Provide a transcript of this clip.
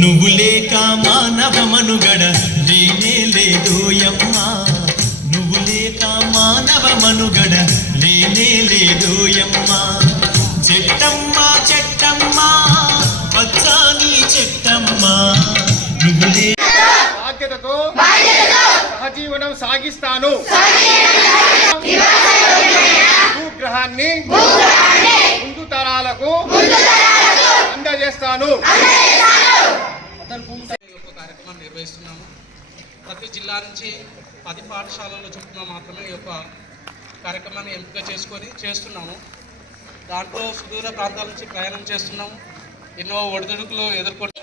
నువ్వు లేక మానవ మనుగడ లేనే లేదోయమ్మా, నువ్వు లేక మానవ మనుగడ లేనే లేదోయమ్మా. చెట్టమ్మా చెట్టమ్మా పచ్చాని చెట్టమ్మా, నువ్వు లే బాధ్యతతో సహజీవనం సాగిస్తాను, భూగ్రహాన్ని ముందు తరాలకు అందజేస్తాను. కార్యక్రమాన్ని నిర్వహిస్తున్నాము. ప్రతి జిల్లా నుంచి 10 పాఠశాలల్లో చొప్పున మాత్రమే ఈ యొక్క కార్యక్రమాన్ని ఎంపిక చేసుకొని చేస్తున్నాము. దాంట్లో సుదూర ప్రాంతాల నుంచి ప్రయాణం చేస్తున్నాము. ఎన్నో ఒడిదుడుకులు ఎదుర్కొంటున్నాము.